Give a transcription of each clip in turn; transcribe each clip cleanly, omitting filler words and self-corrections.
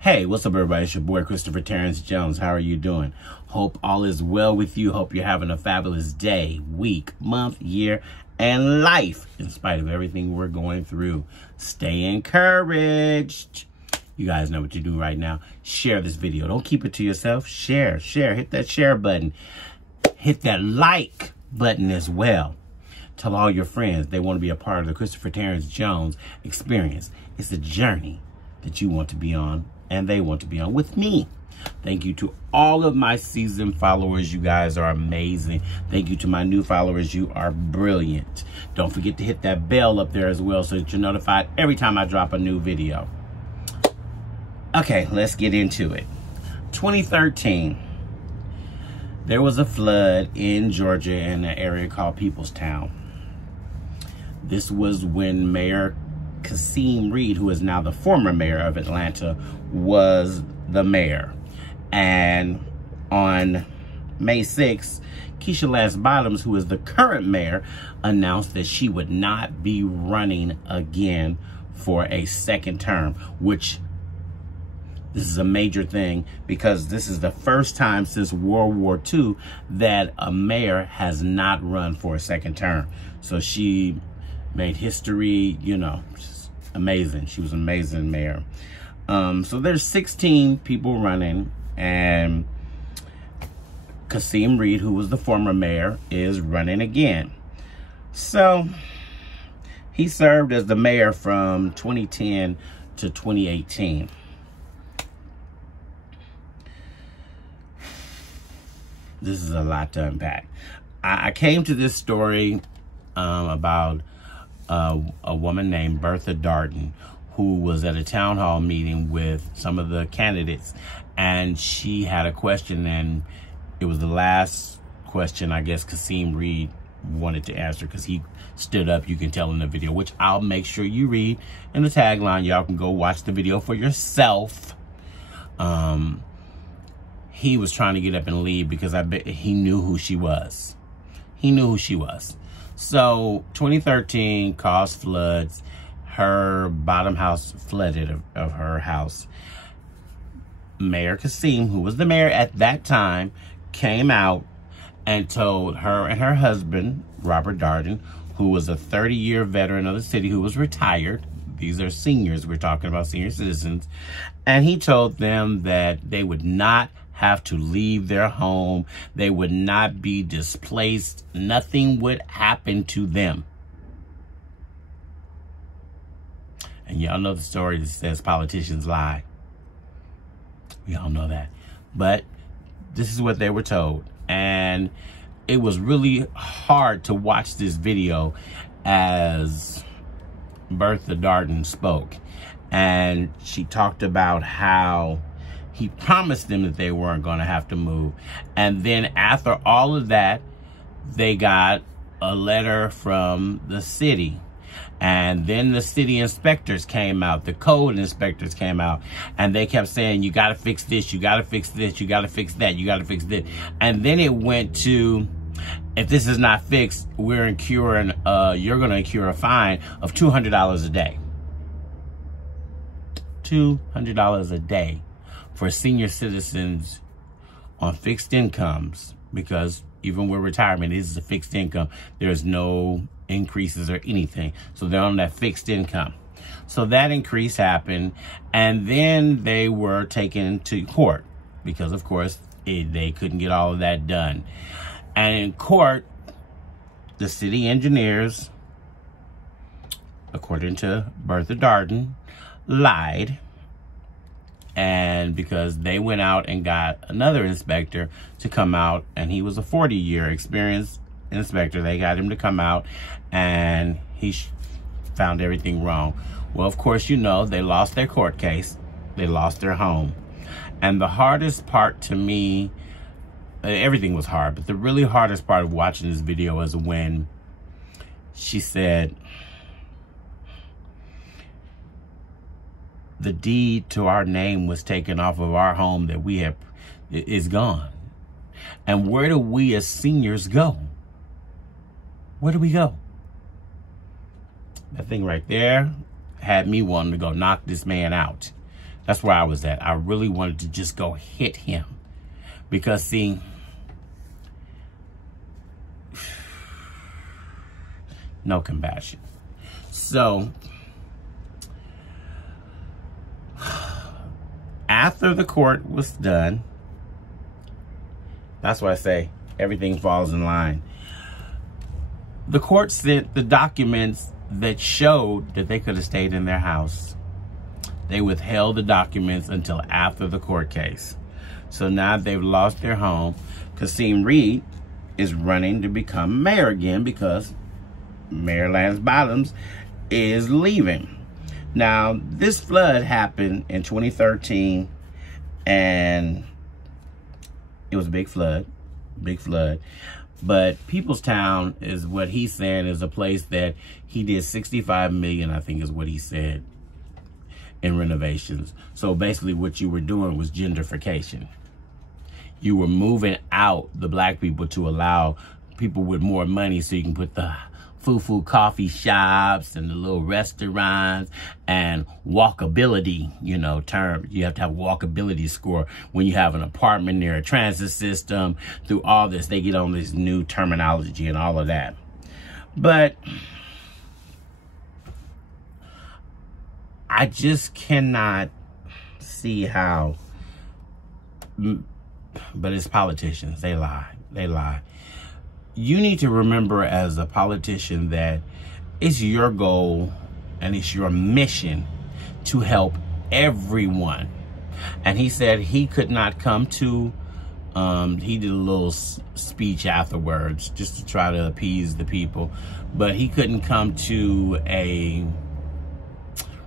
Hey, what's up, everybody? It's your boy, Christopher Terrence Jones. How are you doing? Hope all is well with you. Hope you're having a fabulous day, week, month, year, and life. In spite of everything we're going through, stay encouraged. You guys know what to do right now. Share this video. Don't keep it to yourself. Share. Hit that share button. Hit that like button as well. Tell all your friends they want to be a part of the Christopher Terrence Jones experience. It's a journey that you want to be on and they want to be on with me. Thank you to all of my seasoned followers. You guys are amazing. Thank you to my new followers. You are brilliant. Don't forget to hit that bell up there as well so that you're notified every time I drop a new video. Okay, let's get into it. 2013, there was a flood in Georgia in an area called Peoplestown. This was when Mayor Kasim Reed, who is now the former mayor of Atlanta, was the mayor. And on May 6th, Keisha Lance Bottoms, who is the current mayor, announced that she would not be running again for a second term, which this is a major thing because this is the first time since World War II that a mayor has not run for a second term. So she made history, you know, just amazing. She was an amazing mayor. So there's 16 people running, and Kasim Reed, who was the former mayor, is running again. So he served as the mayor from 2010 to 2018. This is a lot to unpack. I came to this story about a woman named Bertha Darden, who was at a town hall meeting with some of the candidates, and she had a question, and it was the last question I guess Kasim Reed wanted to answer because he stood up. You can tell in the video, which I'll make sure you read in the tagline. Y'all can go watch the video for yourself. He was trying to get up and leave because I bet he knew who she was. He knew who she was. So 2013 caused floods. Her bottom house flooded of her house. Mayor Kasim, who was the mayor at that time, came out and told her and her husband, Robert Darden, who was a 30-year veteran of the city who was retired. These are seniors. We're talking about senior citizens. And he told them that they would not have to leave their home. They would not be displaced. Nothing would happen to them. And y'all know the story that says politicians lie. We all know that. But this is what they were told. And it was really hard to watch this video as Bertha Darden spoke. And she talked about how he promised them that they weren't going to have to move. And then after all of that, they got a letter from the city. And then the city inspectors came out, the code inspectors came out, and they kept saying, you got to fix this, you got to fix this, you got to fix that, you got to fix this. And then it went to, if this is not fixed, you're going to incur a fine of $200 a day. $200 a day for senior citizens on fixed incomes, because even with retirement, this is a fixed income. There's no increases or anything. So they're on that fixed income. So that increase happened, and then they were taken to court because, of course, they couldn't get all of that done. And in court, the city engineers, according to Bertha Darden, lied. And because they went out and got another inspector to come out, and he was a 40-year experienced inspector, they got him to come out, and he found everything wrong. Well, of course, you know, they lost their court case. They lost their home. And the hardest part to me, everything was hard, but the really hardest part of watching this video is when she said, the deed to our name was taken off of our home that we have is gone. And where do we as seniors go? Where do we go? That thing right there had me wanting to go knock this man out. That's where I was at. I really wanted to just go hit him. Because, see, no compassion. So, after the court was done, that's why I say everything falls in line. The court sent the documents that showed that they could have stayed in their house. They withheld the documents until after the court case. So now they've lost their home. Kasim Reed is running to become mayor again because Mayor Lance Bottoms is leaving. Now, this flood happened in 2013, and it was a big flood. But Peoplestown is what he's saying is a place that he did $65 million, I think is what he said, in renovations. So basically what you were doing was gentrification. You were moving out the black people to allow people with more money so you can put the foo-foo coffee shops and the little restaurants and walkability, you know, term. You have to have a walkability score when you have an apartment near a transit system. Through all this, they get on this new terminology and all of that. But I just cannot see how, but it's politicians. They lie. They lie. You need to remember as a politician that it's your goal and it's your mission to help everyone. And he said he could not come to, he did a little speech afterwards just to try to appease the people, but he couldn't come to a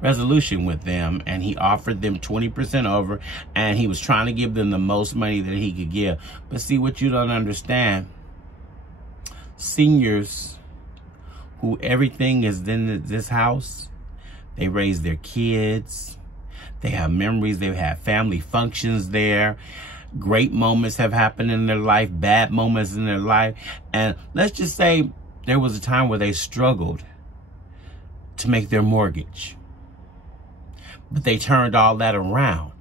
resolution with them, and he offered them 20% over, and he was trying to give them the most money that he could give. But see, what you don't understand, seniors who everything is in this house, they raise their kids, they have memories, they've had family functions there, great moments have happened in their life, bad moments in their life, and let's just say there was a time where they struggled to make their mortgage, but they turned all that around.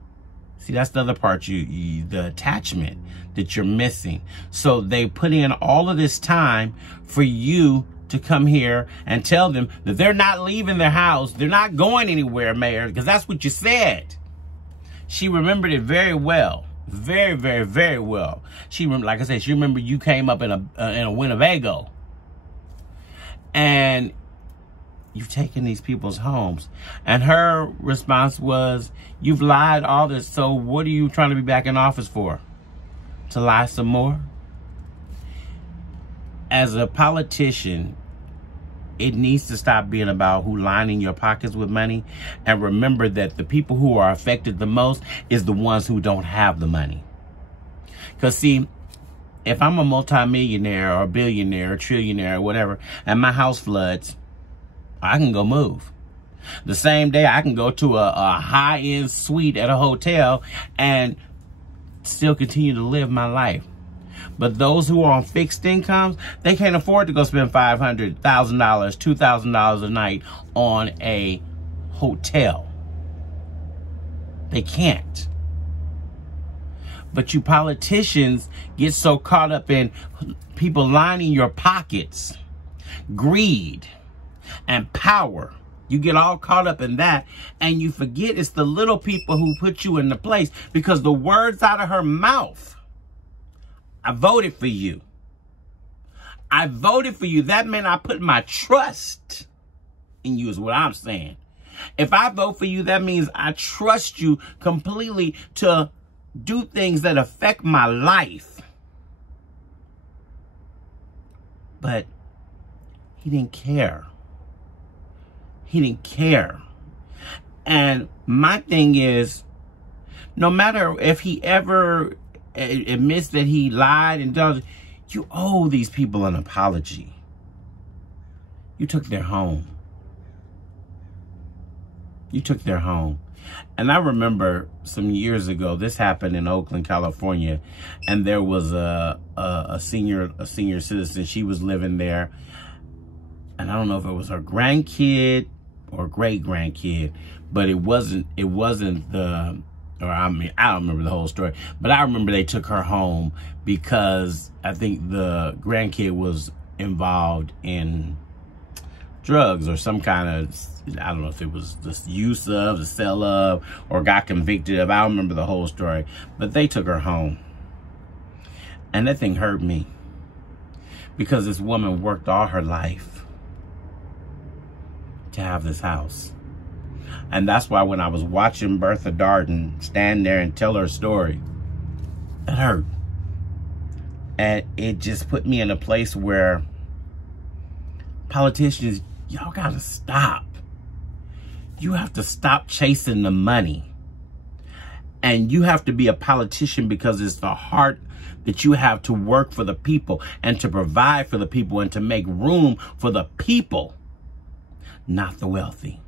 See, that's the other part, the attachment that you're missing. So they put in all of this time for you to come here and tell them that they're not leaving their house. They're not going anywhere, Mayor, because that's what you said. She remembered it very well. Very, very, very well. She remember, like I said, she remembered you came up in a Winnebago. And you've taken these people's homes. And her response was, you've lied all this, so what are you trying to be back in office for? To lie some more? As a politician, it needs to stop being about who lining your pockets with money. And remember that the people who are affected the most is the ones who don't have the money. Because see, if I'm a multimillionaire or a billionaire or trillionaire or whatever, and my house floods, I can go move. The same day I can go to a high-end suite at a hotel and still continue to live my life. But those who are on fixed incomes, they can't afford to go spend $500,000, $2,000 a night on a hotel. They can't. But you politicians get so caught up in people lining your pockets, greed, and power. You get all caught up in that, and you forget it's the little people who put you in the place, because the words out of her mouth, I voted for you. I voted for you. That meant I put my trust in you is what I'm saying. If I vote for you, that means I trust you completely to do things that affect my life. But he didn't care. He didn't care. And my thing is, no matter if he ever admits that he lied and does, you owe these people an apology. You took their home. You took their home. And I remember some years ago, this happened in Oakland, California, and there was a senior citizen. She was living there, and I don't know if it was her grandkid or great grandkid, but it wasn't the, or I mean, I don't remember the whole story, but I remember they took her home because I think the grandkid was involved in drugs or some kind of, I don't know if it was the use of, the sell of, or got convicted of. I don't remember the whole story, but they took her home. And that thing hurt me because this woman worked all her life to have this house. And that's why when I was watching Bertha Darden stand there and tell her story, it hurt. And it just put me in a place where politicians, y'all gotta stop. You have to stop chasing the money. And you have to be a politician because it's the heart that you have to work for the people and to provide for the people and to make room for the people, not the wealthy,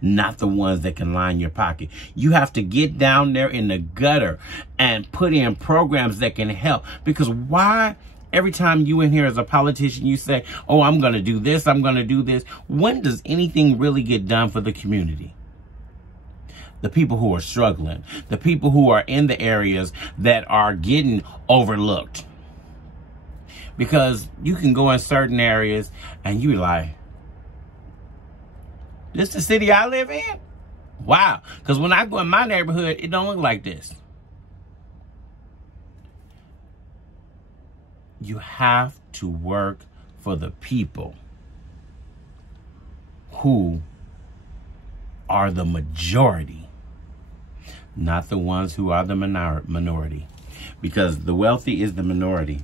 not the ones that can line your pocket. You have to get down there in the gutter and put in programs that can help. Because why every time you in here as a politician, you say, oh, I'm going to do this, I'm going to do this. When does anything really get done for the community? The people who are struggling, the people who are in the areas that are getting overlooked. Because you can go in certain areas and you like, this the city I live in? Wow. Because when I go in my neighborhood, it don't look like this. You have to work for the people who are the majority, not the ones who are the minority. Because the wealthy is the minority.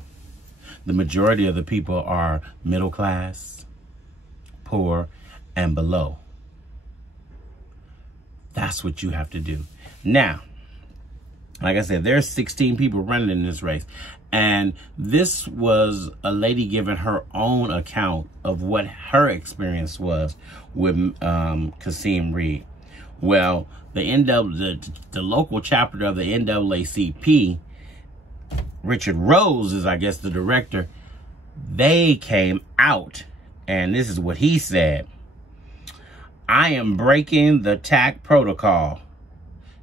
The majority of the people are middle class, poor, and below. That's what you have to do. Now, like I said, there's 16 people running in this race. And this was a lady giving her own account of what her experience was with Kasim Reed. Well, the local chapter of the NAACP, Richard Rose is, I guess, the director. They came out, and this is what he said. I am breaking the TAC protocol.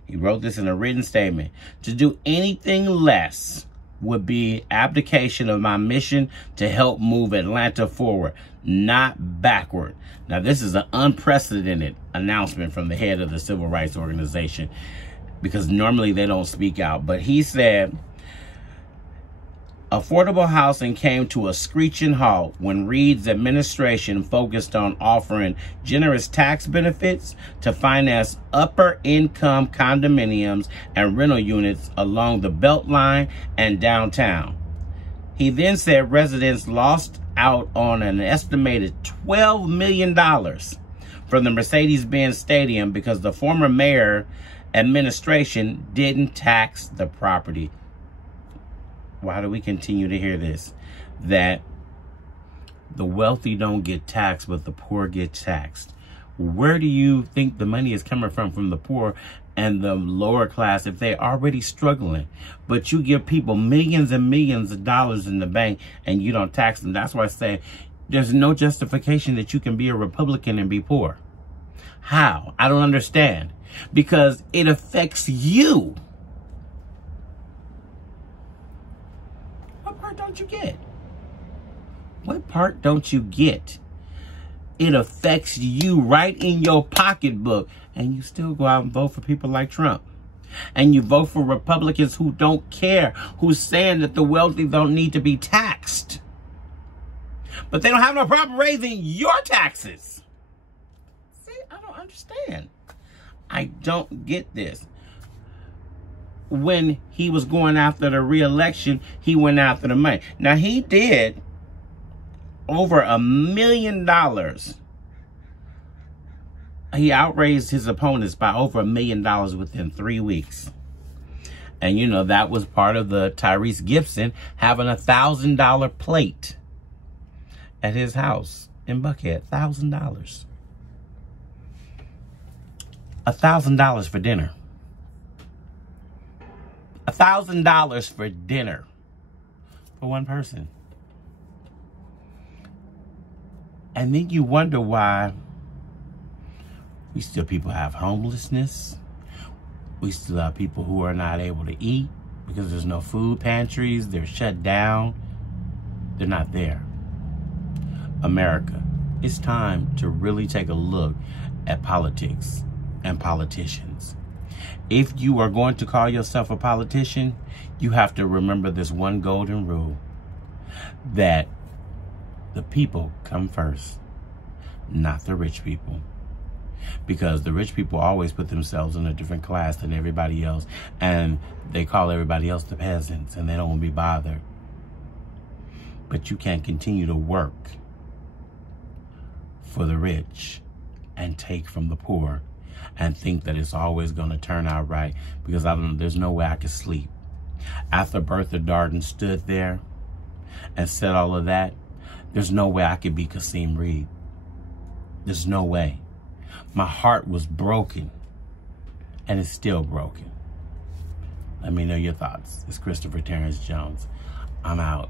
He wrote this in a written statement. To do anything less would be abdication of my mission to help move Atlanta forward, not backward. Now, this is an unprecedented announcement from the head of the civil rights organization, because normally they don't speak out. But he said, affordable housing came to a screeching halt when Reed's administration focused on offering generous tax benefits to finance upper-income condominiums and rental units along the Beltline and downtown. He then said residents lost out on an estimated $12 million from the Mercedes-Benz Stadium because the former mayor administration didn't tax the property. Why do we continue to hear this? That the wealthy don't get taxed, but the poor get taxed. Where do you think the money is coming from the poor and the lower class if they're already struggling? But you give people millions and millions of dollars in the bank and you don't tax them. That's why I say there's no justification that you can be a Republican and be poor. How? I don't understand. Because it affects you. What part don't you get? What part don't you get? It affects you right in your pocketbook, and you still go out and vote for people like Trump. And you vote for Republicans who don't care, who's saying that the wealthy don't need to be taxed. But they don't have no problem raising your taxes. See, I don't understand. I don't get this. When he was going after the re-election, he went after the money. Now, he did over $1 million. He outraised his opponents by over $1 million within 3 weeks. And, you know, that was part of the Tyrese Gibson having a $1,000 plate at his house in Buckhead. $1,000. $1,000 for dinner. $1,000 for dinner for one person. And then you wonder why We still people have homelessness. We still have people who are not able to eat because there's no food pantries. They're shut down. They're not there. America, it's time to really take a look at politics and politicians. If you are going to call yourself a politician, you have to remember this one golden rule, that the people come first, not the rich people. Because the rich people always put themselves in a different class than everybody else, and they call everybody else the peasants, and they don't want to be bothered. But you can't continue to work for the rich and take from the poor and think that it's always going to turn out right, because there's no way I could sleep. After Bertha Darden stood there and said all of that, there's no way I could be Kasim Reed. There's no way. My heart was broken, and it's still broken. Let me know your thoughts. It's Christopher Terrence Jones. I'm out.